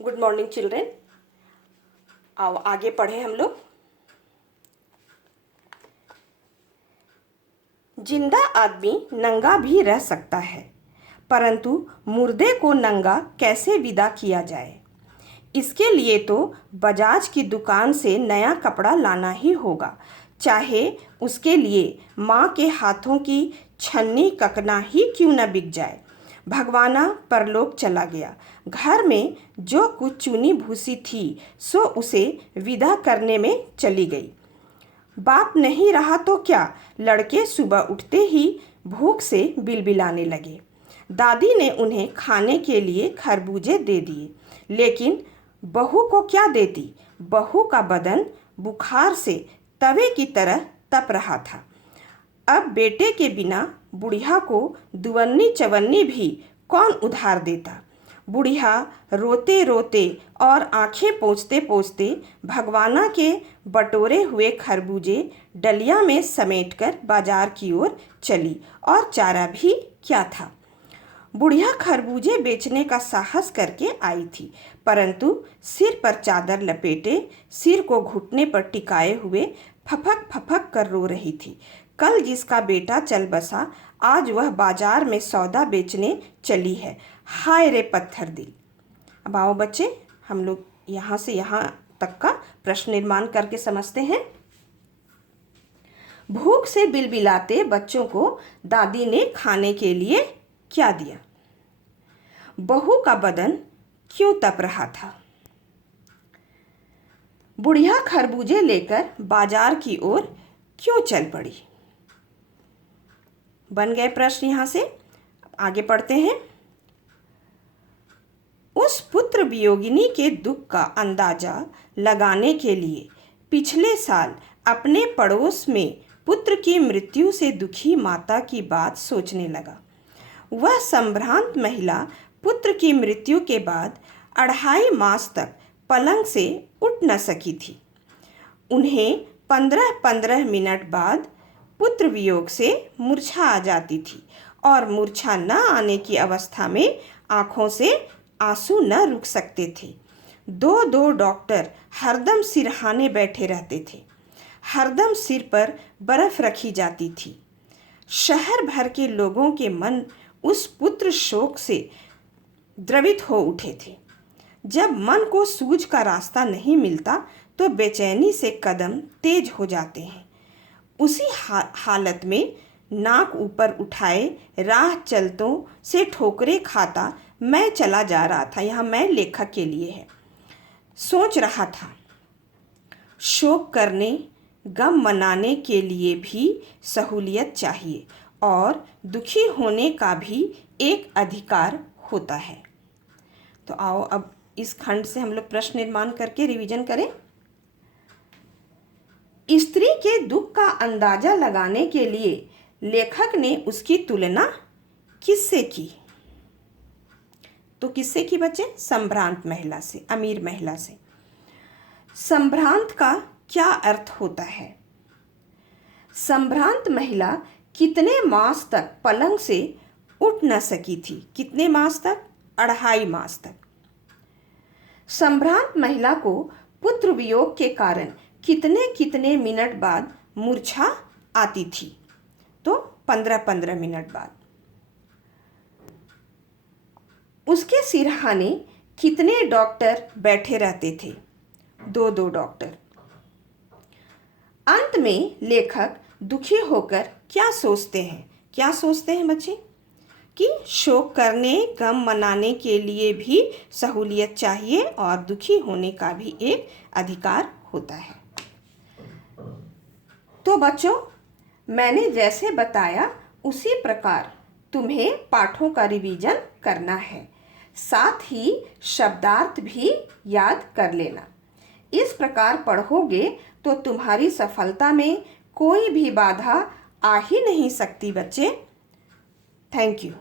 Good morning children. आओ आगे पढ़े हम लोग। जिंदा आदमी नंगा भी रह सकता है, परंतु मुर्दे को नंगा कैसे विदा किया जाए, इसके लिए तो बजाज की दुकान से नया कपड़ा लाना ही होगा, चाहे उसके लिए माँ के हाथों की छन्नी ककना ही क्यों न बिक जाए। भगवाना परलोक चला गया। घर में जो कुछ चुनी भूसी थी सो उसे विदा करने में चली गई। बाप नहीं रहा तो क्या, लड़के सुबह उठते ही भूख से बिलबिलाने लगे। दादी ने उन्हें खाने के लिए खरबूजे दे दिए, लेकिन बहू को क्या देती। बहू का बदन बुखार से तवे की तरह तप रहा था। अब बेटे के बिना बुढ़िया को दुवन्नी चवन्नी भी कौन उधार देता। बुढ़िया रोते रोते और आंखें पोंछते पोंछते भगवाना के बटोरे हुए खरबूजे डलिया में समेटकर बाजार की ओर चली, और चारा भी क्या था। बुढ़िया खरबूजे बेचने का साहस करके आई थी, परंतु सिर पर चादर लपेटे, सिर को घुटने पर टिकाए हुए फफक फफक कर रो रही थी। कल जिसका बेटा चल बसा, आज वह बाजार में सौदा बेचने चली है। हाय रे पत्थर दिल। अब आओ बच्चे, हम लोग यहाँ से यहाँ तक का प्रश्न निर्माण करके समझते हैं। भूख से बिलबिलाते बच्चों को दादी ने खाने के लिए क्या दिया। बहू का बदन क्यों तप रहा था। बुढ़िया खरबूजे लेकर बाजार की ओर क्यों चल पड़ी। बन गए प्रश्न। यहाँ से आगे पढ़ते हैं। उस पुत्र वियोगिनी के दुख का अंदाजा लगाने के लिए पिछले साल अपने पड़ोस में पुत्र की मृत्यु से दुखी माता की बात सोचने लगा। वह संभ्रांत महिला पुत्र की मृत्यु के बाद 2.5 मास तक पलंग से उठ न सकी थी। उन्हें 15-15 मिनट बाद पुत्र वियोग से मूर्छा आ जाती थी, और मूर्छा न आने की अवस्था में आँखों से आंसू न रुक सकते थे। 2 डॉक्टर हरदम सिरहाने बैठे रहते थे। हरदम सिर पर बर्फ रखी जाती थी। शहर भर के लोगों के मन उस पुत्र शोक से द्रवित हो उठे थे। जब मन को सूझ का रास्ता नहीं मिलता तो बेचैनी से कदम तेज हो जाते हैं। उसी हालत में नाक ऊपर उठाए राह चलतों से ठोकरे खाता मैं चला जा रहा था। यहाँ मैं लेखक के लिए है। सोच रहा था, शोक करने गम मनाने के लिए भी सहूलियत चाहिए, और दुखी होने का भी एक अधिकार होता है। तो आओ अब इस खंड से हम लोग प्रश्न निर्माण करके रिवीजन करें। स्त्री के दुख का अंदाजा लगाने के लिए लेखक ने उसकी तुलना किससे की। तो किससे की बच्चे? संभ्रांत महिला से, अमीर महिला से। संभ्रांत का क्या अर्थ होता है? संभ्रांत महिला कितने मास तक पलंग से उठ न सकी थी? कितने मास तक? 2.5 मास तक। संभ्रांत महिला को पुत्र वियोग के कारण कितने कितने मिनट बाद मूर्छा आती थी? तो 15-15 मिनट बाद। उसके सिरहाने कितने डॉक्टर बैठे रहते थे? 2 डॉक्टर। अंत में लेखक दुखी होकर क्या सोचते हैं? क्या सोचते हैं बच्चे? कि शोक करने गम मनाने के लिए भी सहूलियत चाहिए, और दुखी होने का भी एक अधिकार होता है। तो बच्चों, मैंने जैसे बताया उसी प्रकार तुम्हें पाठों का रिवीजन करना है। साथ ही शब्दार्थ भी याद कर लेना। इस प्रकार पढ़ोगे तो तुम्हारी सफलता में कोई भी बाधा आ ही नहीं सकती बच्चे। Thank you.